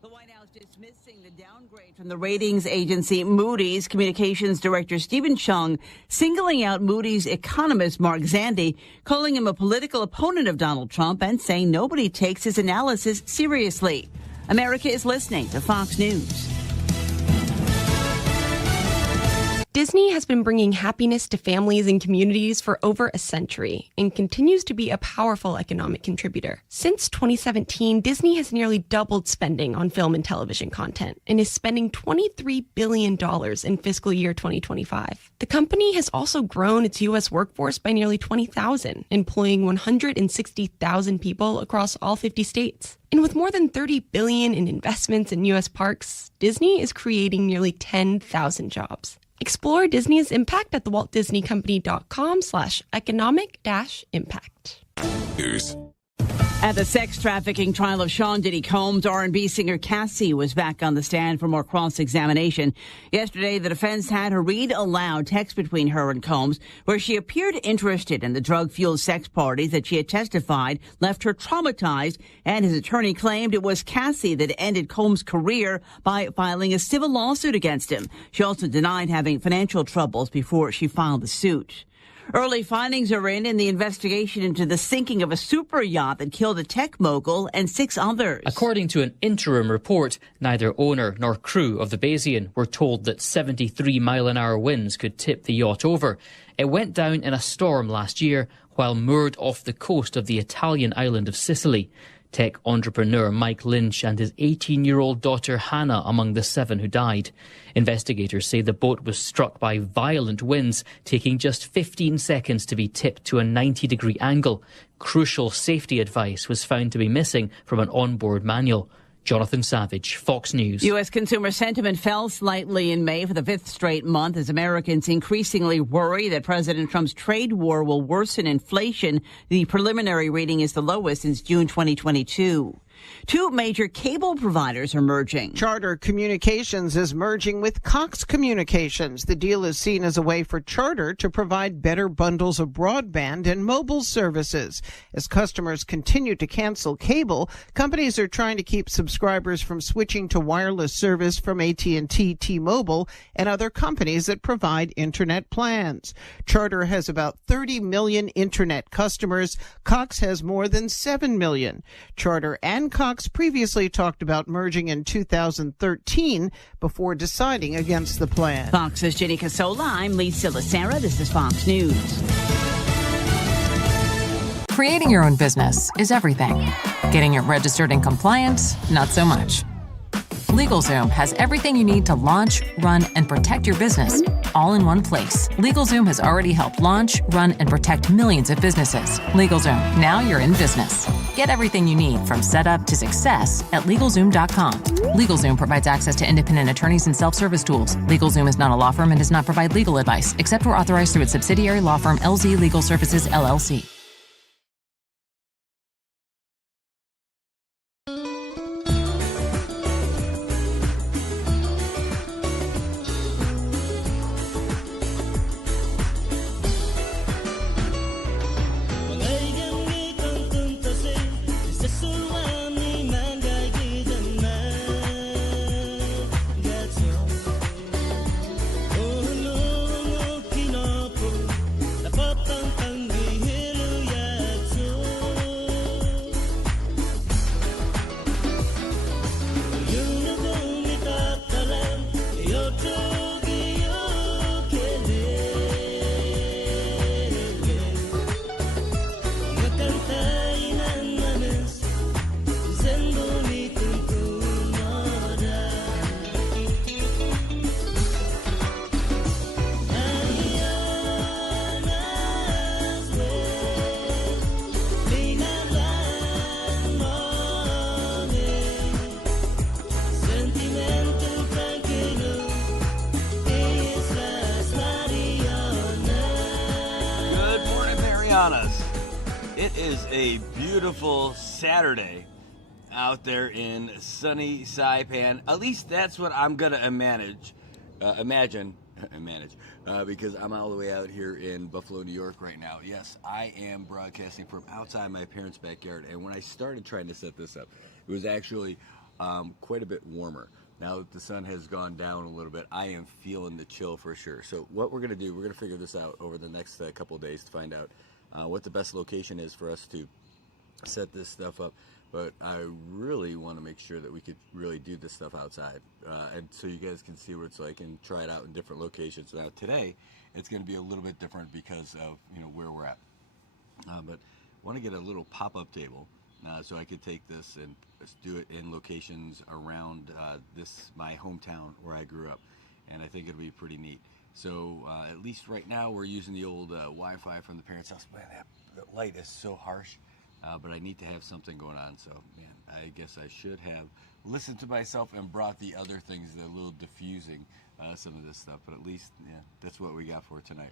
The White House dismissing the downgrade from the ratings agency Moody's. Communications Director Stephen Chung singling out Moody's economist Mark Zandi, calling him a political opponent of Donald Trump and saying nobody takes his analysis seriously. America is listening to Fox News. Disney has been bringing happiness to families and communities for over a century and continues to be a powerful economic contributor. Since 2017, Disney has nearly doubled spending on film and television content and is spending $23 billion in fiscal year 2025. The company has also grown its U.S. workforce by nearly 20,000, employing 160,000 people across all 50 states. And with more than $30 billion in investments in U.S. parks, Disney is creating nearly 10,000 jobs. Explore Disney's impact at thewaltdisneycompany.com/economic-impact. News. At the sex trafficking trial of Sean Diddy Combs, R&B singer Cassie was back on the stand for more cross-examination. Yesterday, the defense had her read aloud text between her and Combs, where she appeared interested in the drug-fueled sex parties that she had testified left her traumatized, and his attorney claimed it was Cassie that ended Combs' career by filing a civil lawsuit against him. She also denied having financial troubles before she filed the suit. Early findings are in the investigation into the sinking of a super yacht that killed a tech mogul and 6 others. According to an interim report, neither owner nor crew of the Bayesian were told that 73-mile-an-hour winds could tip the yacht over. It went down in a storm last year while moored off the coast of the Italian island of Sicily. Tech entrepreneur Mike Lynch and his 18-year-old daughter Hannah among the 7 who died. Investigators say the boat was struck by violent winds, taking just 15 seconds to be tipped to a 90-degree angle. Crucial safety advice was found to be missing from an onboard manual. Jonathan Savage, Fox News. U.S. consumer sentiment fell slightly in May for the 5th straight month as Americans increasingly worry that President Trump's trade war will worsen inflation. The preliminary reading is the lowest since June 2022. Two major cable providers are merging. Charter Communications is merging with Cox Communications. The deal is seen as a way for Charter to provide better bundles of broadband and mobile services. As customers continue to cancel cable, companies are trying to keep subscribers from switching to wireless service from AT&T, T-Mobile, and other companies that provide internet plans. Charter has about 30 million internet customers. Cox has more than 7 million. Charter and Cox previously talked about merging in 2013 before deciding against the plan. Fox's Jenny Casola. I'm Lisa Lacera. This is Fox News. Creating your own business is everything. Getting it registered and compliant, not so much. LegalZoom has everything you need to launch, run, and protect your business all in one place. LegalZoom has already helped launch, run, and protect millions of businesses. LegalZoom, now you're in business. Get everything you need from setup to success at LegalZoom.com. LegalZoom provides access to independent attorneys and self-service tools. LegalZoom is not a law firm and does not provide legal advice, except where authorized through its subsidiary law firm LZ Legal Services, LLC. Marianas. It is a beautiful Saturday out there in sunny Saipan. At least that's what I'm gonna imagine, because I'm all the way out here in Buffalo, New York right now. Yes, I am broadcasting from outside my parents' backyard, and when I started trying to set this up, it was actually quite a bit warmer. Now that the sun has gone down a little bit, I am feeling the chill for sure. So what we're gonna do, we're gonna figure this out over the next couple of days to find out what the best location is for us to set this stuff up. But I really want to make sure that we could really do this stuff outside, and so you guys can see what it's like and try it out in different locations. Now today, it's going to be a little bit different because of where we're at. But I want to get a little pop-up table so I could take this and do it in locations around my hometown where I grew up, and I think it'll be pretty neat. So at least right now we're using the old Wi-Fi from the parents' house. Man, that light is so harsh. But I need to have something going on, so man, I guess I should have listened to myself and brought the other things, the little diffusing some of this stuff. But at least, yeah, that's what we got for tonight.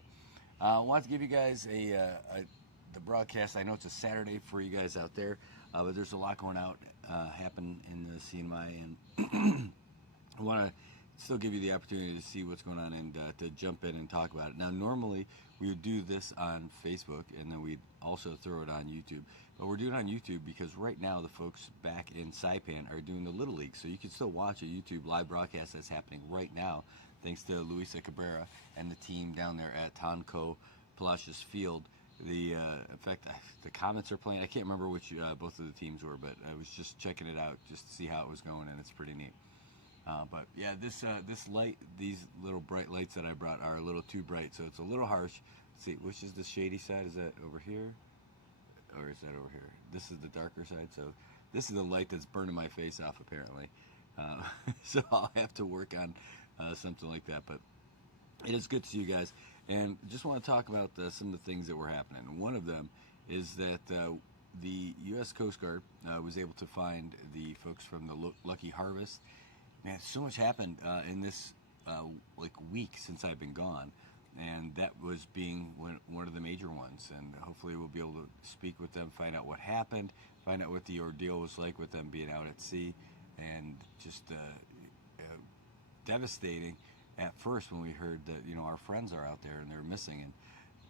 I want to give you guys the broadcast. I know it's a Saturday for you guys out there, but there's a lot going out happen in the CNY, and I want to still give you the opportunity to see what's going on and to jump in and talk about it. Now, normally we would do this on Facebook, and then we'd also throw it on YouTube. But we're doing it on YouTube because right now the folks back in Saipan are doing the Little League. So you can still watch a YouTube live broadcast that's happening right now, thanks to Luisa Cabrera and the team down there at Tonco Palacios Field. In fact, the comments are playing. I can't remember which both of the teams were, but I was just checking it out just to see how it was going, and it's pretty neat. But yeah, this light, these little bright lights that I brought are a little too bright, so it's a little harsh. Let's see, which is the shady side? Is that over here? Or is that over here? This is the darker side, so this is the light that's burning my face off, apparently. So I'll have to work on something like that. But it is good to see you guys, and just want to talk about some of the things that were happening. One of them is that the U.S. Coast Guard was able to find the folks from the Lucky Harvest. Man, so much happened in this week since I've been gone. and that was being one of the major ones. And hopefully we'll be able to speak with them, find out what happened, find out what the ordeal was like with them being out at sea, and just devastating at first when we heard that our friends are out there and they're missing,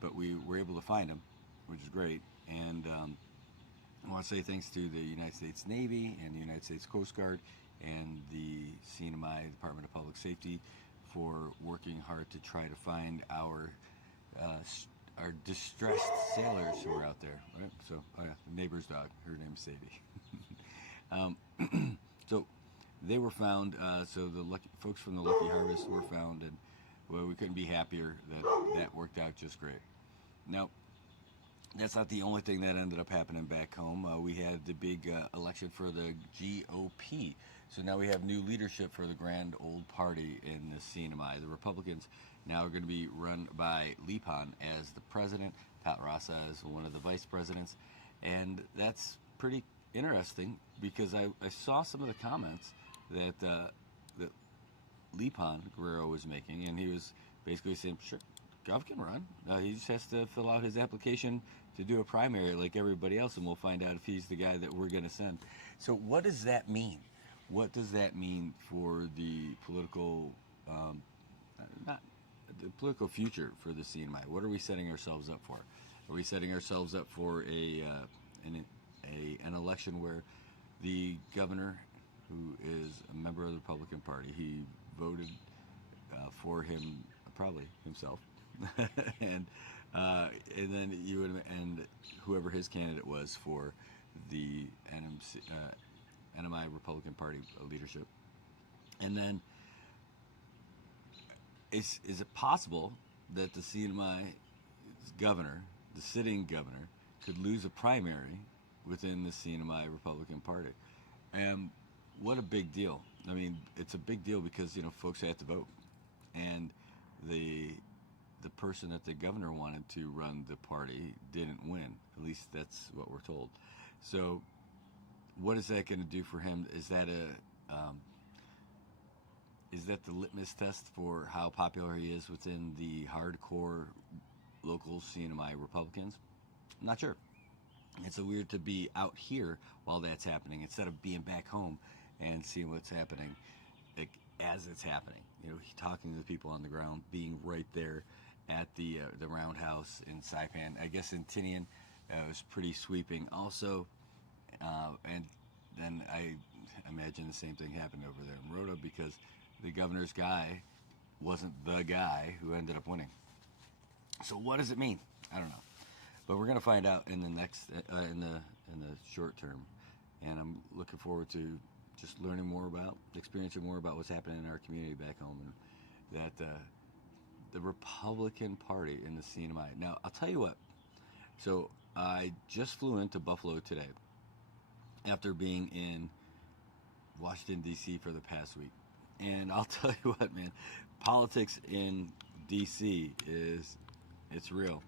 but we were able to find them, which is great. And I want to say thanks to the United States Navy and the United States Coast Guard and the CNMI, Department of Public Safety, for working hard to try to find our distressed sailors who were out there. Right? So, the neighbor's dog, her name's Sadie. So they were found. So the folks from the Lucky Harvest were found, and we couldn't be happier that worked out just great. Now, that's not the only thing that ended up happening back home. We had the big election for the GOP. So now we have new leadership for the Grand Old Party in the CNMI. The Republicans now are going to be run by Lipan as the president, Pat Rasa as one of the vice presidents. And that's pretty interesting because I saw some of the comments that Lipan Guerrero was making, and he was basically saying, sure, Gov can run. He just has to fill out his application to do a primary like everybody else, and we'll find out if he's the guy that we're going to send. So what does that mean? What does that mean for the political, not the political future for the CNMI? What are we setting ourselves up for? Are we setting ourselves up for an election where the governor, who is a member of the Republican Party, he voted for him, probably himself, and then you would, and whoever his candidate was for the NMI Republican Party leadership, and then is it possible that the CNMI governor, the sitting governor, could lose a primary within the CNMI Republican Party? And what a big deal! I mean, it's a big deal because folks have to vote, and the person that the governor wanted to run the party didn't win. At least that's what we're told. So, what is that going to do for him? Is that the litmus test for how popular he is within the hardcore local CNMI Republicans? I'm not sure. It's so weird to be out here while that's happening instead of being back home and seeing what's happening as it's happening. Talking to the people on the ground, being right there at the roundhouse in Saipan. I guess in Tinian, it was pretty sweeping also. And then I imagine the same thing happened over there in Rota because the governor's guy wasn't the guy who ended up winning. So what does it mean? I don't know. But we're going to find out in the next in the short term, and I'm looking forward to just learning more about, experiencing more about what's happening in our community back home, and that the Republican Party in the CNMI. Now, I'll tell you what. So I just flew into Buffalo today after being in Washington, D.C. for the past week. And I'll tell you what, man, politics in D.C. it's real.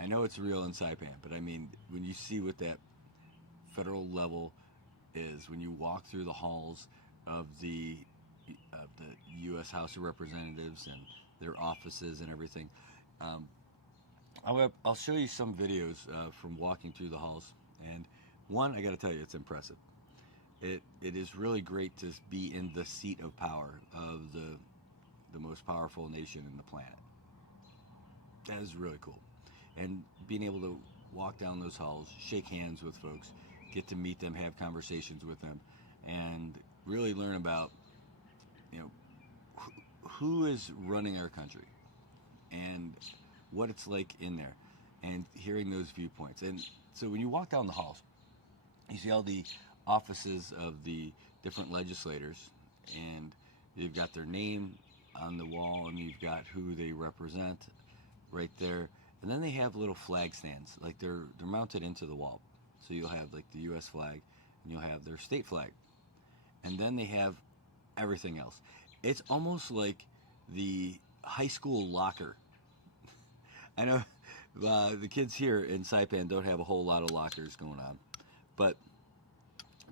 I know it's real in Saipan, but I mean, when you see what that federal level is, when you walk through the halls of the U.S. House of Representatives and their offices and everything, I'll show you some videos from walking through the halls. And one, I got to tell you, it's impressive. It is really great to be in the seat of power of the most powerful nation in the planet. That is really cool. And being able to walk down those halls, shake hands with folks, get to meet them, have conversations with them, and really learn about, who is running our country and what it's like in there, and hearing those viewpoints. And so when you walk down the halls, you see all the offices of the different legislators, and you've got their name on the wall, and you've got who they represent right there. And then they have little flag stands, like they're mounted into the wall. So you'll have like the U.S. flag, and you'll have their state flag, and then they have everything else. It's almost like the high school locker. I know the kids here in Saipan don't have a whole lot of lockers going on, but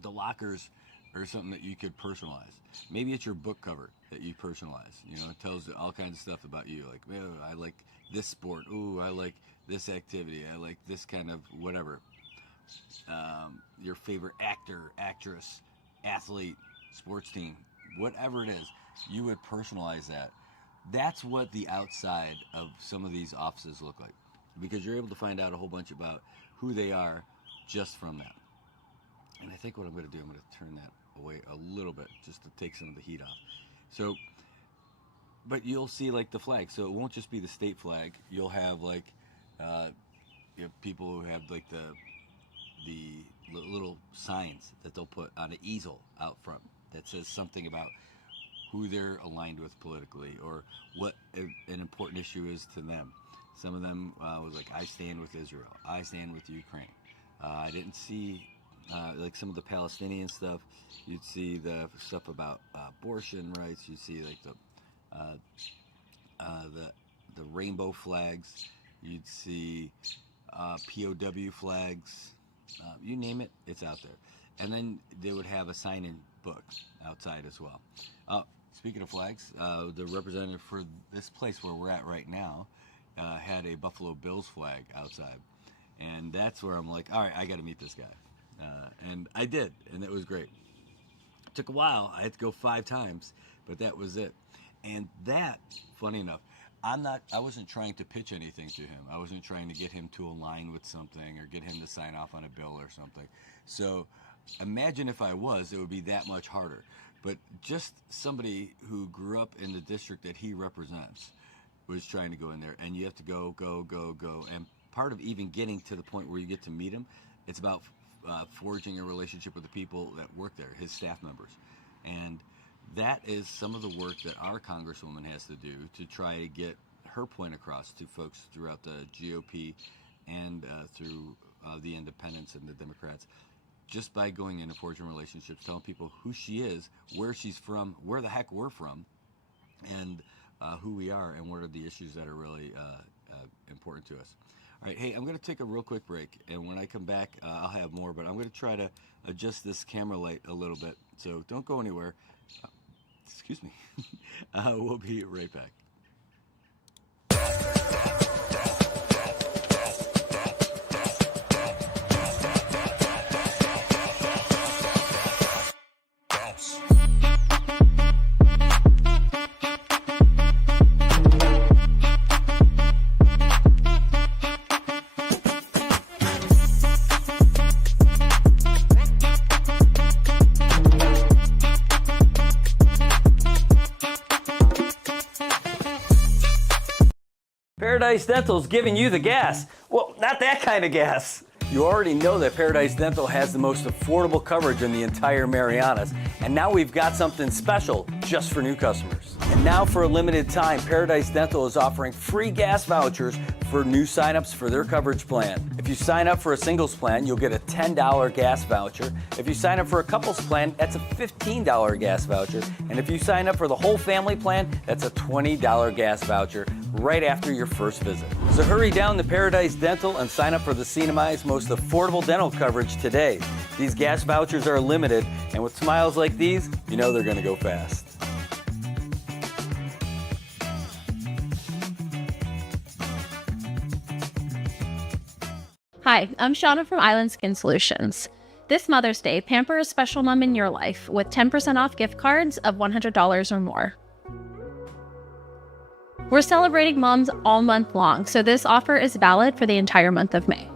the lockers or something that you could personalize. Maybe it's your book cover that you personalize. You know, it tells all kinds of stuff about you. Like, oh, I like this sport. Ooh, I like this activity. I like this kind of whatever. Your favorite actor, actress, athlete, sports team, whatever it is, you would personalize that. That's what the outside of some of these offices look like, because you're able to find out a whole bunch about who they are just from that. And I think what I'm going to do, I'm going to turn that away a little bit just to take some of the heat off. So, but you'll see like the flag. So it won't just be the state flag. You'll have like you have people who have like the little signs that they'll put on an easel out front that says something about who they're aligned with politically or what an important issue is to them. Some of them was like, I stand with Israel. I stand with Ukraine. I didn't see like some of the Palestinian stuff. You'd see the stuff about abortion rights. You'd see like the rainbow flags. You'd see POW flags. You name it, it's out there. And then they would have a sign-in book outside as well. Speaking of flags, the representative for this place where we're at right now had a Buffalo Bills flag outside. And that's where I'm like, all right, I got to meet this guy. And I did, and it was great. It took a while. I had to go 5 times, but that was it. And that, funny enough, I wasn't trying to pitch anything to him. I wasn't trying to get him to align with something or get him to sign off on a bill or something. So imagine if I was, it would be that much harder. But just somebody who grew up in the district that he represents was trying to go in there, and you have to go. And part of even getting to the point where you get to meet him, it's about forging a relationship with the people that work there, his staff members. And that is some of the work that our Congresswoman has to do to try to get her point across to folks throughout the GOP and through the independents and the Democrats, just by going in and forging relationships, telling people who she is, where she's from, where the heck we're from, and who we are, and what are the issues that are really important to us. All right, hey, I'm going to take a real quick break, and when I come back, I'll have more, but I'm going to try to adjust this camera light a little bit, so don't go anywhere. Excuse me. We'll be right back. Paradise Dental's giving you the gas. Well, not that kind of gas. You already know that Paradise Dental has the most affordable coverage in the entire Marianas, and now we've got something special just for new customers. And now for a limited time, Paradise Dental is offering free gas vouchers for new signups for their coverage plan. If you sign up for a singles plan, you'll get a $10 gas voucher. If you sign up for a couples plan, that's a $15 gas voucher. And if you sign up for the whole family plan, that's a $20 gas voucher right after your first visit. So hurry down to Paradise Dental and sign up for the CNMI's most affordable dental coverage today. These gas vouchers are limited, and with smiles like these, you know they're going to go fast. Hi, I'm Shauna from Island Skin Solutions. This Mother's Day, pamper a special mom in your life with 10% off gift cards of $100 or more. We're celebrating moms all month long, so this offer is valid for the entire month of May.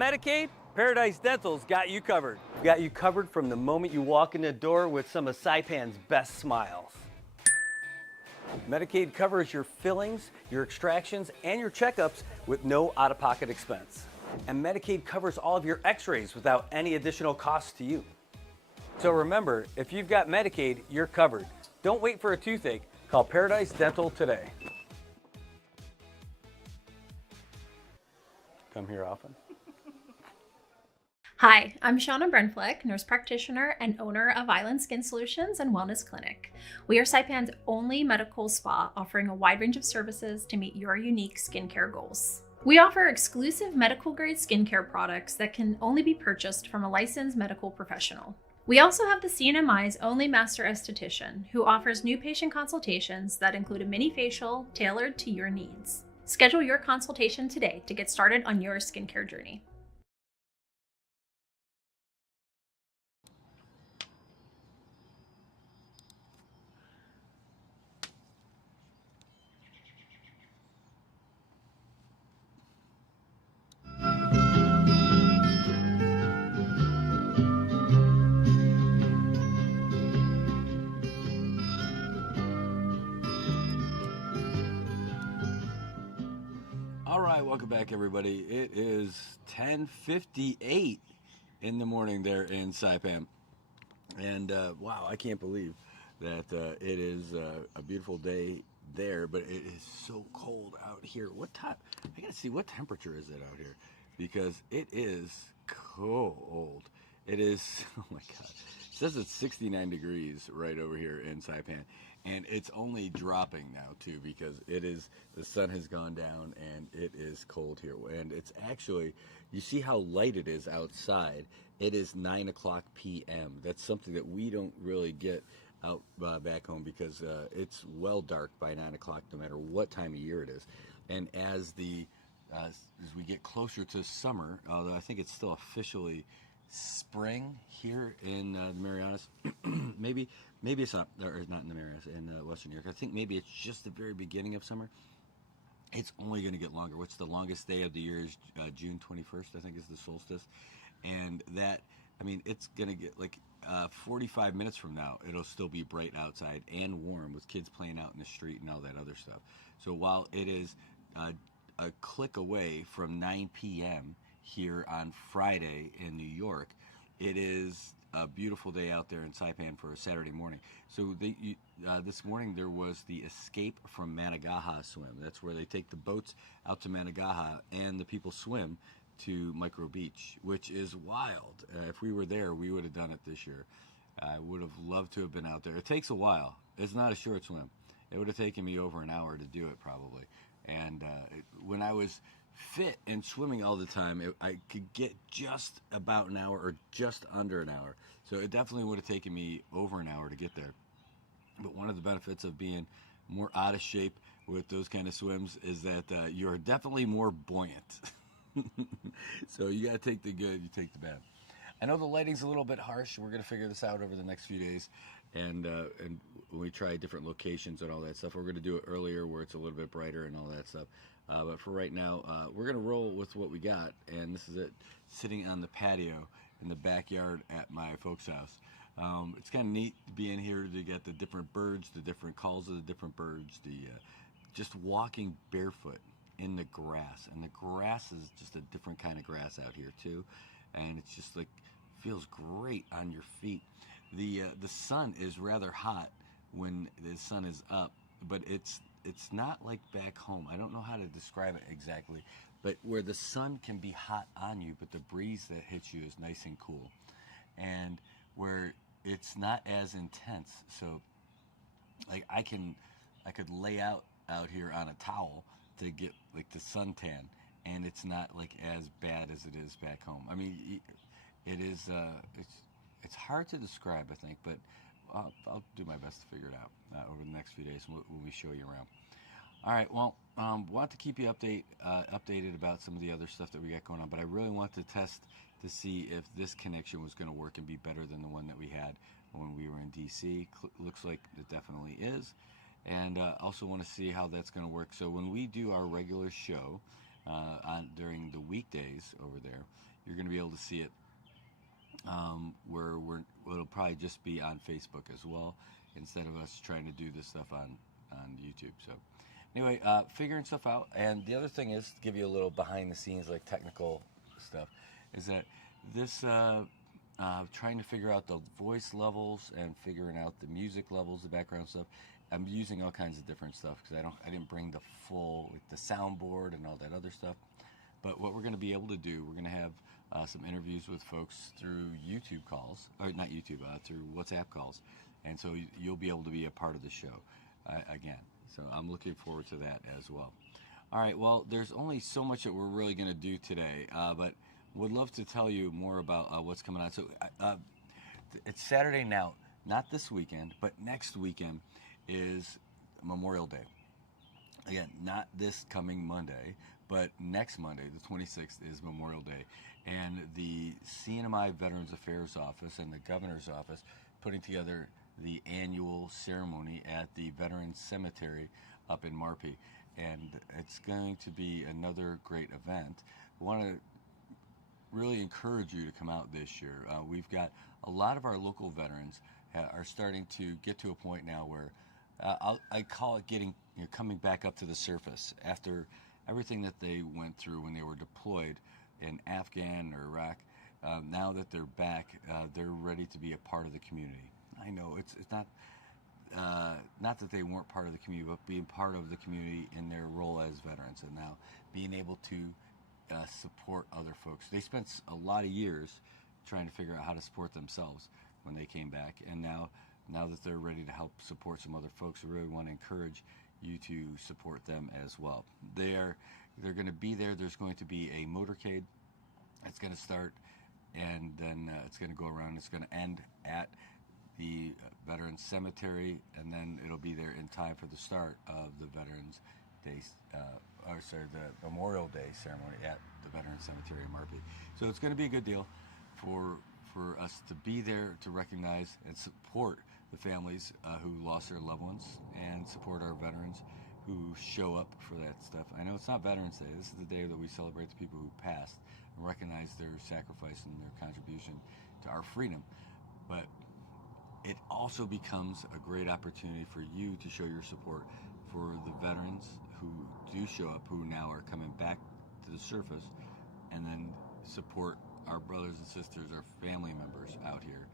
Medicaid? Paradise Dental's got you covered. We've got you covered from the moment you walk in the door with some of Saipan's best smiles. Medicaid covers your fillings, your extractions, and your checkups with no out-of-pocket expense. And Medicaid covers all of your x-rays without any additional cost to you. So remember, if you've got Medicaid, you're covered. Don't wait for a toothache. Call Paradise Dental today. Come here often. Hi, I'm Shauna Brenfleck, nurse practitioner and owner of Island Skin Solutions and Wellness Clinic. We are Saipan's only medical spa offering a wide range of services to meet your unique skincare goals. We offer exclusive medical grade skincare products that can only be purchased from a licensed medical professional. We also have the CNMI's only master esthetician who offers new patient consultations that include a mini facial tailored to your needs. Schedule your consultation today to get started on your skincare journey. All right, welcome back, everybody. It is 10:58 in the morning there in Saipan. And wow, I can't believe that it is a beautiful day there, but it is so cold out here. What time? I gotta see, what temperature is it out here? Because it is cold. It is, oh my God. It says it's 69 degrees right over here in Saipan. And it's only dropping now too, because it is, the sun has gone down and it is cold here. And it's actually, you see how light it is outside. It is 9 o'clock p.m. That's something that we don't really get out back home, because it's well dark by 9 o'clock no matter what time of year it is. And as we get closer to summer, although I think it's still officially spring here in the Marianas, maybe it's not, or not in the Marianas, in Western New York. I think maybe it's just the very beginning of summer. It's only going to get longer. What's the longest day of the year is June 21st, I think, is the solstice. And that, I mean, it's going to get like 45 minutes from now, it'll still be bright outside and warm with kids playing out in the street and all that other stuff. So while it is a click away from 9 p.m. here on Friday in New York, it is a beautiful day out there in Saipan for a Saturday morning. So this morning there was the Escape from Managaha swim. That's where they take the boats out to Managaha and the people swim to Micro Beach, which is wild. If we were there, we would have done it this year. I would have loved to have been out there. It takes a while. It's not a short swim. It would have taken me over an hour to do it probably. And when I was fit and swimming all the time, I could get just about an hour or just under an hour. So it definitely would have taken me over an hour to get there. But one of the benefits of being more out of shape with those kind of swims is that you're definitely more buoyant. So you got to take the good, you take the bad. I know the lighting's a little bit harsh. We're going to figure this out over the next few days. And when we try different locations and all that stuff, we're going to do it earlier where it's a little bit brighter and all that stuff. But for right now, we're going to roll with what we got. And this is it, sitting on the patio in the backyard at my folks' house. It's kind of neat to be in here to get the different birds, the different calls of the different birds, just walking barefoot in the grass. And the grass is just a different kind of grass out here too. And it's just like, feels great on your feet. The sun is rather hot when the sun is up, but it's not like back home. I don't know how to describe it exactly, but where the sun can be hot on you, but the breeze that hits you is nice and cool. And where it's not as intense. So like I could lay out here on a towel to get like the suntan, and it's not like as bad as it is back home. I mean, it is it's hard to describe, I think, but I'll do my best to figure it out over the next few days when we show you around. All right, well, want to keep you updated about some of the other stuff that we got going on, but I really want to test to see if this connection was going to work and be better than the one that we had when we were in DC. Looks like it definitely is. And also want to see how that's going to work. So when we do our regular show during the weekdays over there, you're going to be able to see it. It'll probably just be on Facebook as well, instead of us trying to do this stuff on YouTube. So anyway, figuring stuff out. And the other thing is, to give you a little behind the scenes, like technical stuff, is that this trying to figure out the voice levels and figuring out the music levels, the background stuff. I'm using all kinds of different stuff because I didn't bring the full, like the soundboard and all that other stuff. But what we're going to be able to do, we're going to have some interviews with folks through YouTube calls, or not YouTube, through WhatsApp calls. And so you'll be able to be a part of the show again. So I'm looking forward to that as well. All right, well, there's only so much that we're really going to do today, but would love to tell you more about what's coming on. So it's Saturday now, not this weekend, but next weekend is Memorial Day. Again, not this coming Monday, but next Monday, the 26th, is Memorial Day. And the CNMI Veterans Affairs Office and the Governor's Office putting together the annual ceremony at the Veterans Cemetery up in Marpy. And it's going to be another great event. I want to really encourage you to come out this year. We've got a lot of our local veterans are starting to get to a point now where I call it coming back up to the surface after everything that they went through when they were deployed in Afghan or Iraq. Now that they're back, they're ready to be a part of the community. I know it's not that they weren't part of the community, but being part of the community in their role as veterans, and now being able to support other folks. They spent a lot of years trying to figure out how to support themselves when they came back, and now that they're ready to help support some other folks, we really want to encourage you to support them as well. They're going to be there. There's going to be a motorcade that's going to start, and then it's going to go around. It's going to end at the Veterans Cemetery, and then it'll be there in time for the start of the Veterans Day, the Memorial Day ceremony at the Veterans Cemetery in Marpy. So it's going to be a good deal for us to be there to recognize and support the families who lost their loved ones, and support our veterans who show up for that stuff. I know it's not Veterans Day. This is the day that we celebrate the people who passed and recognize their sacrifice and their contribution to our freedom. But it also becomes a great opportunity for you to show your support for the veterans who do show up, who now are coming back to the surface, and then support our brothers and sisters, our family members out here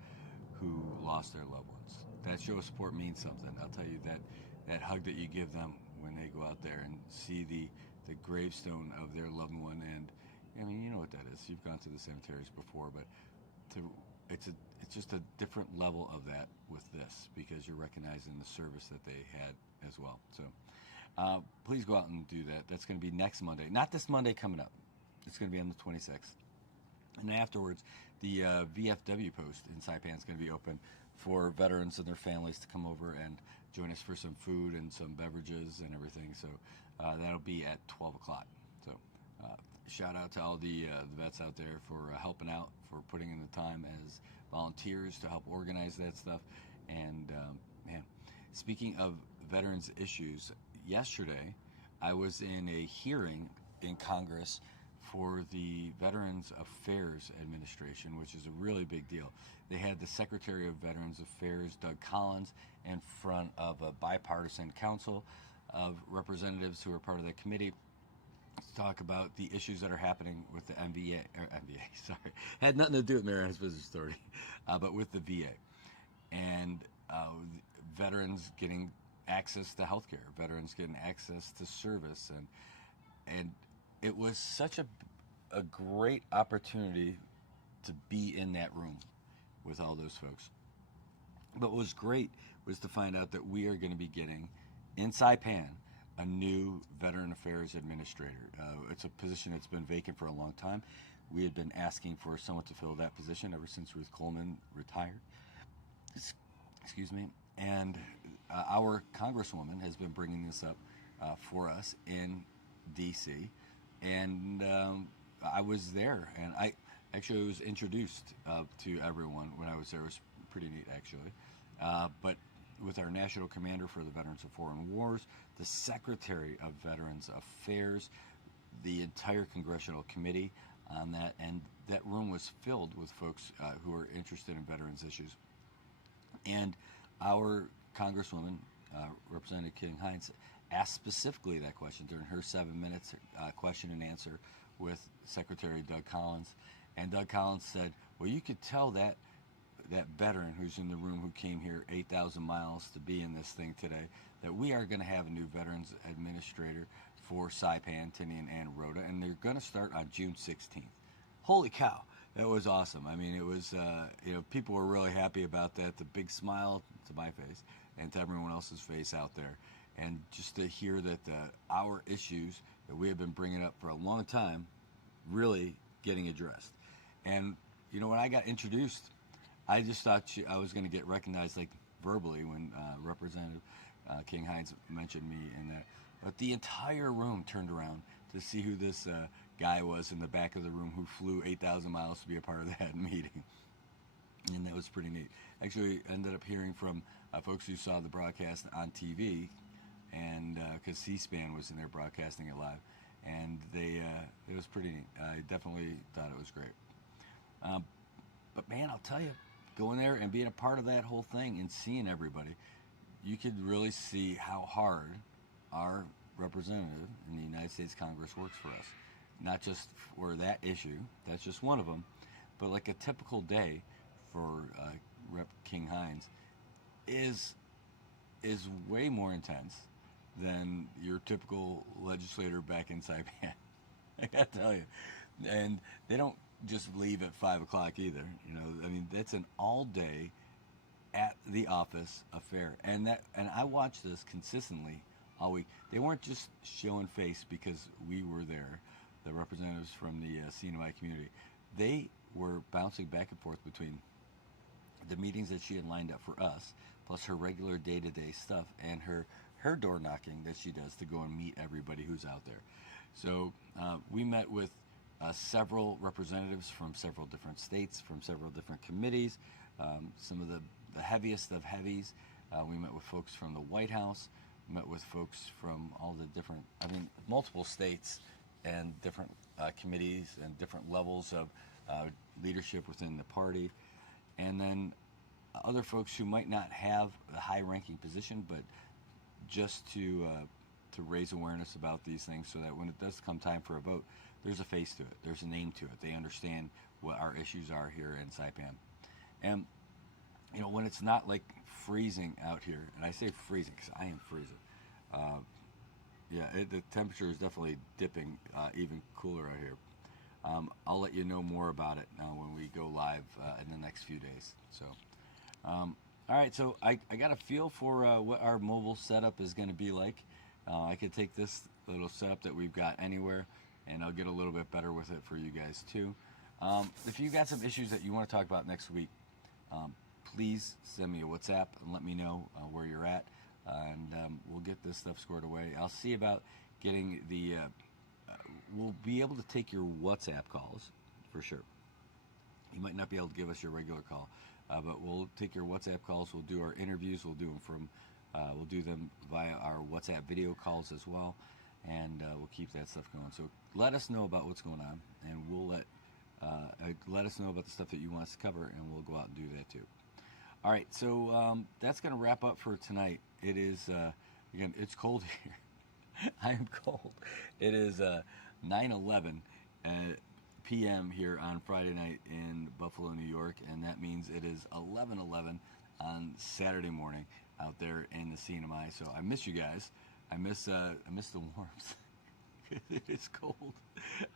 who lost their loved ones. That show of support means something. I'll tell you that hug that you give them when they go out there and see the gravestone of their loved one, and I mean, you know what that is. You've gone to the cemeteries before, but it's just a different level of that with this, because you're recognizing the service that they had as well. So please go out and do that. That's going to be next Monday, not this Monday coming up. It's going to be on the 26th. And afterwards, the VFW post in Saipan is going to be open for veterans and their families to come over and join us for some food and some beverages and everything. So that'll be at 12 o'clock. So shout out to all the vets out there for helping out, for putting in the time as volunteers to help organize that stuff. And man, speaking of veterans issues, yesterday I was in a hearing in Congress for the Veterans Affairs Administration, which is a really big deal. They had the Secretary of Veterans Affairs, Doug Collins, in front of a bipartisan council of representatives who are part of that committee to talk about the issues that are happening with the had nothing to do with Marianas Business Authority, but with the VA. And veterans getting access to health care, veterans getting access to service, and it was such a great opportunity to be in that room with all those folks. But what was great was to find out that we are going to be getting, in Saipan, a new Veteran Affairs Administrator. It's a position that's been vacant for a long time. We had been asking for someone to fill that position ever since Ruth Coleman retired. Excuse me. And our Congresswoman has been bringing this up for us in D.C., and I was there, and I actually was introduced to everyone when I was there. It was pretty neat, actually. But with our National Commander for the Veterans of Foreign Wars, the Secretary of Veterans Affairs, the entire Congressional Committee, on that, and that room was filled with folks who are interested in veterans issues. And our Congresswoman, Representative King Hines, asked specifically that question during her 7 minutes question and answer with Secretary Doug Collins. And Doug Collins said, well, you could tell that veteran who's in the room who came here 8,000 miles to be in this thing today, that we are going to have a new Veterans Administrator for Saipan, Tinian, and Rota, and they're going to start on June 16th. Holy cow, that was awesome. I mean, it was, people were really happy about that. The big smile to my face and to everyone else's face out there. And just to hear that our issues that we have been bringing up for a long time really getting addressed. And, when I got introduced, I just thought I was going to get recognized, like, verbally when Representative King Hines mentioned me and that. But the entire room turned around to see who this guy was in the back of the room who flew 8,000 miles to be a part of that meeting. And that was pretty neat. Actually, ended up hearing from folks who saw the broadcast on TV, and because C-SPAN was in there broadcasting it live, and it was pretty neat. I definitely thought it was great. But man, I'll tell you, going there and being a part of that whole thing and seeing everybody, you could really see how hard our representative in the United States Congress works for us. Not just for that issue, that's just one of them, but like a typical day for Rep. King Hines is way more intense than your typical legislator back in Saipan. I gotta tell you. And they don't just leave at 5 o'clock either. That's an all-day at the office affair. And I watched this consistently all week. They weren't just showing face because we were there, the representatives from the CNY community. They were bouncing back and forth between the meetings that she had lined up for us, plus her regular day-to-day stuff, and her door knocking that she does to go and meet everybody who's out there. So we met with several representatives from several different states, from several different committees, some of the heaviest of heavies. We met with folks from the White House, met with folks from all the different, multiple states and different committees and different levels of leadership within the party. And then other folks who might not have a high-ranking position, but just to raise awareness about these things so that when it does come time for a vote, there's a face to it, there's a name to it. They understand what our issues are here in Saipan. And, when it's not like freezing out here, and I say freezing because I am freezing, the temperature is definitely dipping even cooler out here. I'll let you know more about it when we go live in the next few days. So, all right, so I got a feel for what our mobile setup is going to be like. I could take this little setup that we've got anywhere, and I'll get a little bit better with it for you guys too. If you got some issues that you want to talk about next week, please send me a WhatsApp and let me know where you're at, and we'll get this stuff squared away. I'll see about getting we'll be able to take your WhatsApp calls for sure. You might not be able to give us your regular call, but we'll take your WhatsApp calls. We'll do our interviews. We'll do them via our WhatsApp video calls as well, and we'll keep that stuff going. So let us know about what's going on, and we'll let us know about the stuff that you want us to cover, and we'll go out and do that too. All right, so that's going to wrap up for tonight. It is again, it's cold here. I am cold. It is 9:11 p.m. here on Friday night in Buffalo, New York, and that means it is 11:11 on Saturday morning out there in the CNMI. So I miss you guys. I miss the warmth. It is cold.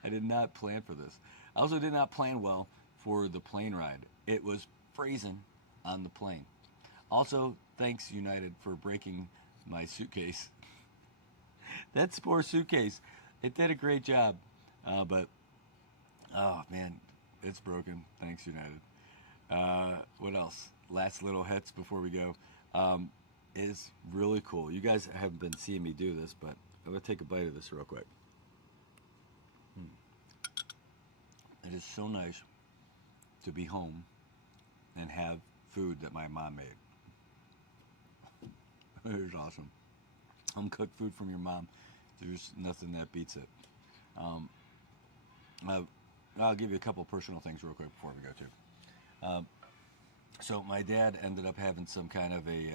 I did not plan for this. I also did not plan well for the plane ride. It was freezing on the plane. Also, thanks United for breaking my suitcase. That poor suitcase, it did a great job, but oh man, it's broken. Thanks United. What else? Last little hits before we go. Is really cool. You guys haven't been seeing me do this, but I'm gonna take a bite of this real quick. It is so nice to be home and have food that my mom made. It is awesome. Home cooked food from your mom. There's nothing that beats it. I'll give you a couple personal things real quick before we go to. So my dad ended up having some kind of they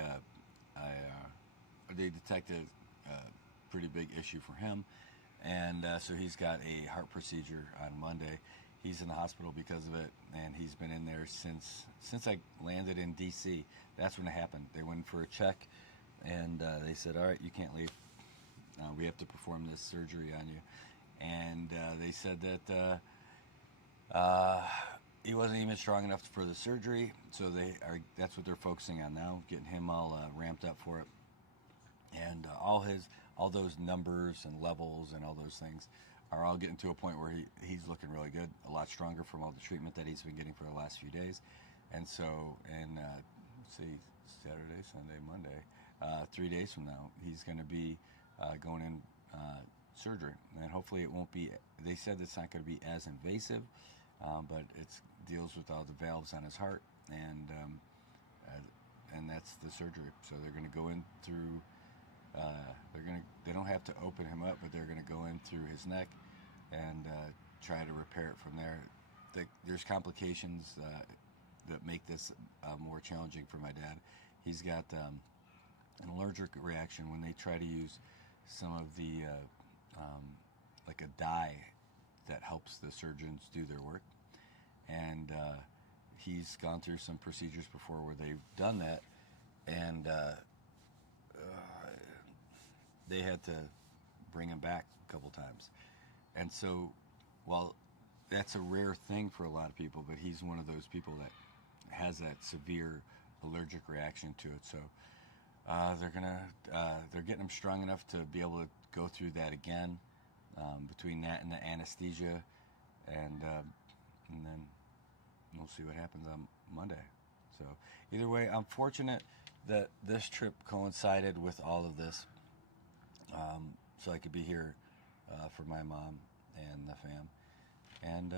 detected a pretty big issue for him, and so he's got a heart procedure on Monday. He's in the hospital because of it, and he's been in there since I landed in D.C. That's when it happened. They went for a check, and they said, all right, you can't leave. We have to perform this surgery on you. And they said that he wasn't even strong enough for the surgery, so that's what they're focusing on now, getting him all ramped up for it. And all those numbers and levels and all those things are all getting to a point where he's looking really good, a lot stronger from all the treatment that he's been getting for the last few days. And so, let's see, Saturday, Sunday, Monday, 3 days from now, he's going to be going in surgery. And hopefully it won't be, they said it's not going to be as invasive, but it deals with all the valves on his heart, and that's the surgery. So they're going to go in through, they don't have to open him up, but they're going to go in through his neck and try to repair it from there. There's complications that make this more challenging for my dad. He's got an allergic reaction when they try to use some of the like a dye that helps the surgeons do their work, and he's gone through some procedures before where they've done that, and they had to bring him back a couple times. And so, while that's a rare thing for a lot of people, but he's one of those people that has that severe allergic reaction to it. So they're getting him strong enough to be able to go through that again, between that and the anesthesia, and then we'll see what happens on Monday. So either way, I'm fortunate that this trip coincided with all of this, so I could be here for my mom and the fam, and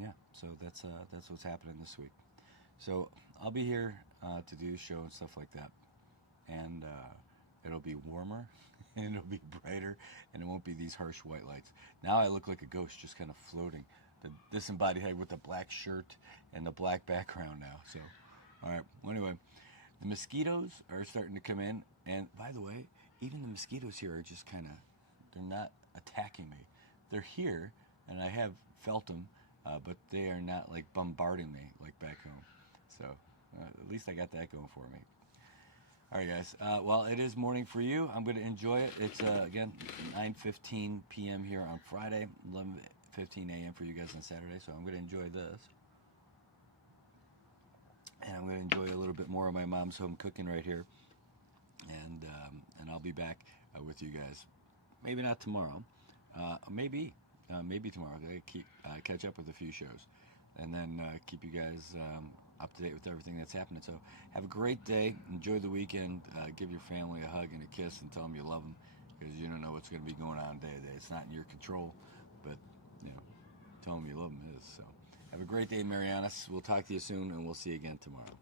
yeah, so that's what's happening this week. So I'll be here to do the show and stuff like that, and it'll be warmer and it'll be brighter, and it won't be these harsh white lights. Now I look like a ghost, just kind of floating, the disembodied head with the black shirt and the black background now. So, all right. Well, anyway, the mosquitoes are starting to come in, and by the way, even the mosquitoes here are just kind of, they're not attacking me. They're here, and I have felt them, but they are not like bombarding me like back home. So at least I got that going for me. All right, guys. Well, it is morning for you. I'm going to enjoy it. It's, again, 9:15 p.m. here on Friday, 11:15 a.m. for you guys on Saturday. So I'm going to enjoy this. And I'm going to enjoy a little bit more of my mom's home cooking right here. And I'll be back with you guys. Maybe not tomorrow. Maybe tomorrow. I catch up with a few shows. And then keep you guys up to date with everything that's happening. So have a great day. Enjoy the weekend. Give your family a hug and a kiss and tell them you love them, because you don't know what's going to be going on day to day. It's not in your control, but tell them you love them is. So have a great day, Marianas. We'll talk to you soon, and we'll see you again tomorrow.